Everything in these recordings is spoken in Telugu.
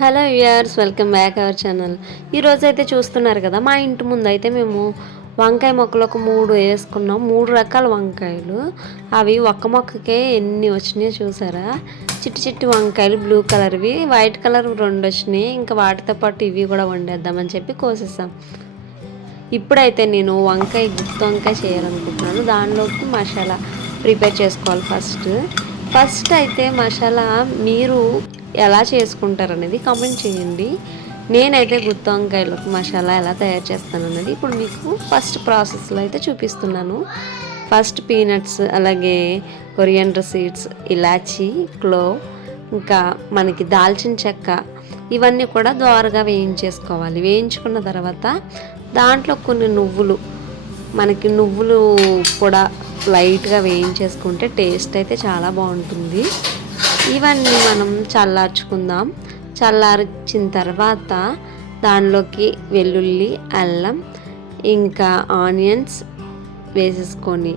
Hello viewers, welcome back our channel. ఈరోజు అయితే చూస్తున్నారు కదా, మా ఇంటి ముందు అయితే మేము వంకాయ మొక్కలు ఒక 3 వేసుకున్నాం. 3 రకాల వంకాయలు. అవి ఒక్క మొక్కకే ఎన్ని వచ్చినాయో చూసారా. చిట్టి చిట్టి వంకాయలు, బ్లూ కలర్వి, వైట్ కలర్ 2 వచ్చినాయి. ఇంకా వాటితో పాటు ఇవి కూడా వండేద్దామని చెప్పి కోసేసాం. ఇప్పుడైతే నేను గుత్తి వంకాయ చేయాలనుకుంటున్నాను. దానిలోకి మసాలా ప్రిపేర్ చేసుకోవాలి. ఫస్ట్ అయితే మసాలా మీరు ఎలా చేసుకుంటారు అనేది కామెంట్ చేయండి. నేనైతే గుత్తి వంకాయలకు మసాలా ఎలా తయారు చేస్తాను అనేది ఇప్పుడు మీకు ఫస్ట్ ప్రాసెస్లో అయితే చూపిస్తున్నాను. ఫస్ట్ పీనట్స్, అలాగే కొరియాండర్ సీడ్స్, ఇలాచీ, క్లోవ్, ఇంకా మనకి దాల్చిన చెక్క, ఇవన్నీ కూడా దోరగా వేయించేసుకోవాలి. వేయించుకున్న తర్వాత దాంట్లో కొన్ని నువ్వులు కూడా లైట్గా వేయించేసుకుంటే టేస్ట్ అయితే చాలా బాగుంటుంది. ఇవన్నీ మనం చల్లార్చుకుందాం. చల్లార్చిన తర్వాత దానిలోకి వెల్లుల్లి, అల్లం, ఇంకా ఆనియన్స్ వేసేసుకొని,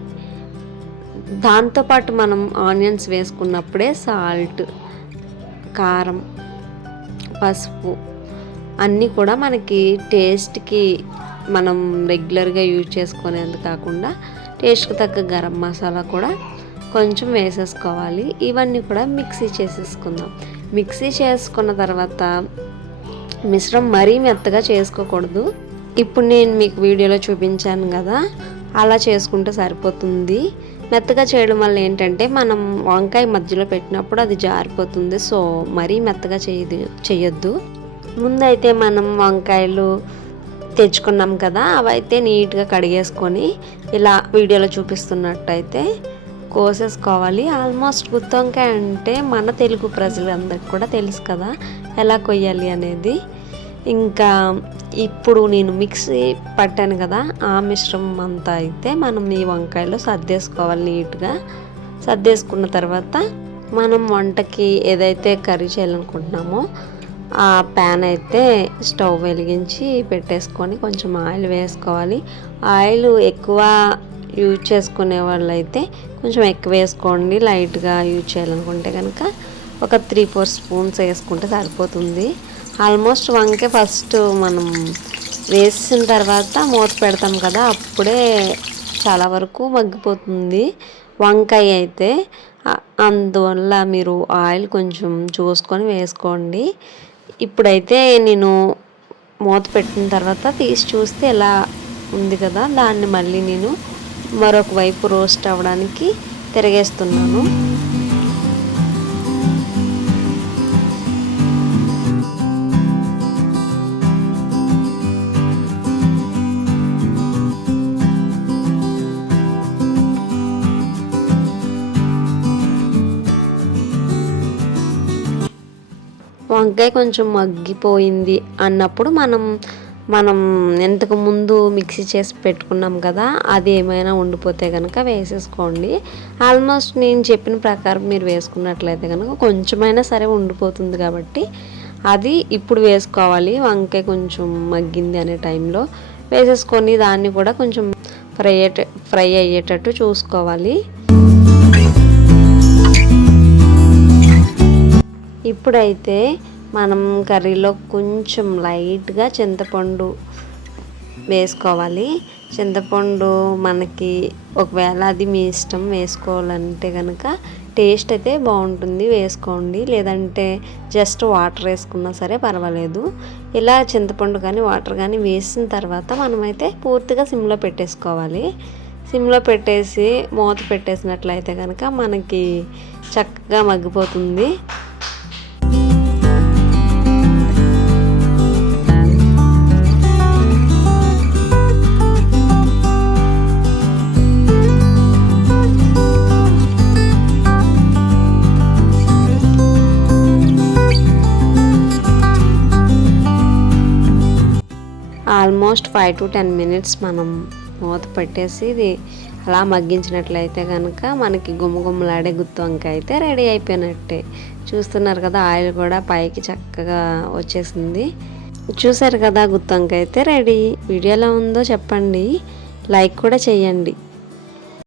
దాంతోపాటు మనం ఆనియన్స్ వేసుకున్నప్పుడే సాల్ట్, కారం, పసుపు అన్నీ కూడా మనకి టేస్ట్కి మనం రెగ్యులర్గా యూజ్ చేసుకునేది కాకుండా టేస్ట్కి తగ్గ గరం మసాలా కూడా కొంచెం వేసేసుకోవాలి. ఇవన్నీ కూడా మిక్సీ చేసేసుకుందాం. మిక్సీ చేసుకున్న తర్వాత మిశ్రమం మరీ మెత్తగా చేసుకోకూడదు. ఇప్పుడు నేను మీకు వీడియోలో చూపించాను కదా, అలా చేసుకుంటే సరిపోతుంది. మెత్తగా చేయడం వల్ల ఏంటంటే మనం వంకాయ మధ్యలో పెట్టినప్పుడు అది జారిపోతుంది. సో మరీ మెత్తగా చేయొద్దు. ముందైతే మనం వంకాయలు తెచ్చుకున్నాం కదా, అవైతే నీట్గా కడిగేసుకొని ఇలా వీడియోలో చూపిస్తున్నట్టయితే కోసేసుకోవాలి. ఆల్మోస్ట్ గుత్తి వంకాయ అంటే మన తెలుగు ప్రజలందరికీ కూడా తెలుసు కదా ఎలా కొయ్యాలి అనేది. ఇంకా ఇప్పుడు నేను మిక్సీ పట్టాను కదా, ఆ మిశ్రమం అంతా అయితే మనం ఈ వంకాయలో సర్దేసుకోవాలి. నీట్గా సర్దేసుకున్న తర్వాత మనం వంటకి ఏదైతే కర్రీ చేయాలనుకుంటున్నామో ఆ ప్యాన్ అయితే స్టవ్ వెలిగించి పెట్టేసుకొని కొంచెం ఆయిల్ వేసుకోవాలి. ఆయిల్ ఎక్కువ యూజ్ చేసుకునే వాళ్ళు అయితే కొంచెం ఎక్కువ వేసుకోండి. లైట్గా యూజ్ చేయాలనుకుంటే కనుక ఒక 3-4 స్పూన్స్ వేసుకుంటే సరిపోతుంది. ఆల్మోస్ట్ వంకాయ ఫస్ట్ మనం వేసిన తర్వాత మూత పెడతాం కదా, అప్పుడే చాలా వరకు మగ్గిపోతుంది వంకాయ అయితే. అందువల్ల మీరు ఆయిల్ కొంచెం చూసుకొని వేసుకోండి. ఇప్పుడైతే నేను మూత పెట్టిన తర్వాత తీసి చూస్తే ఎలా ఉంది కదా, దాన్ని మళ్ళీ నేను మరొక వైపు రోస్ట్ అవ్వడానికి తిరిగేస్తున్నాను. వంకాయ కొంచెం మగ్గిపోయింది అన్నప్పుడు మనం ఇంతకు ముందు మిక్సీ చేసి పెట్టుకున్నాం కదా, అది ఏమైనా ఉండిపోతే కనుక వేసేసుకోండి. ఆల్మోస్ట్ నేను చెప్పిన ప్రకారం మీరు వేసుకున్నట్లయితే కనుక కొంచెమైనా సరే ఉండిపోతుంది కాబట్టి అది ఇప్పుడు వేసుకోవాలి. వంకాయ కొంచెం మగ్గింది అనే టైంలో వేసేసుకొని దాన్ని కూడా కొంచెం ఫ్రై అయ్యేటట్టు చూసుకోవాలి. ఇప్పుడైతే మనం కర్రీలో కొంచెం లైట్గా చింతపండు వేసుకోవాలి. చింతపండు మనకి ఒకవేళ అది మీ ఇష్టం వేసుకోవాలంటే కనుక టేస్ట్ అయితే బాగుంటుంది, వేసుకోండి. లేదంటే జస్ట్ వాటర్ వేసుకున్నా సరే పర్వాలేదు. ఇలా చింతపండు కానీ వాటర్ కానీ వేసిన తర్వాత మనమైతే పూర్తిగా సిమ్లో పెట్టేసుకోవాలి. సిమ్లో పెట్టేసి మూత పెట్టేసినట్లయితే కనుక మనకి చక్కగా మగ్గిపోతుంది. ఆల్మోస్ట్ 5 to 10 minutes మనం మూత పెట్టేసి ఇది అలా మగ్గించినట్లయితే కనుక మనకి గుమ్మలాడే గుత్తి వంకాయ అయితే రెడీ అయిపోయినట్టే. చూస్తున్నారు కదా, ఆయిల్ కూడా పైకి చక్కగా వచ్చేసింది. చూసారు కదా, గుత్తి వంకాయ అయితే రెడీ. వీడియో ఎలా ఉందో చెప్పండి, లైక్ కూడా చేయండి.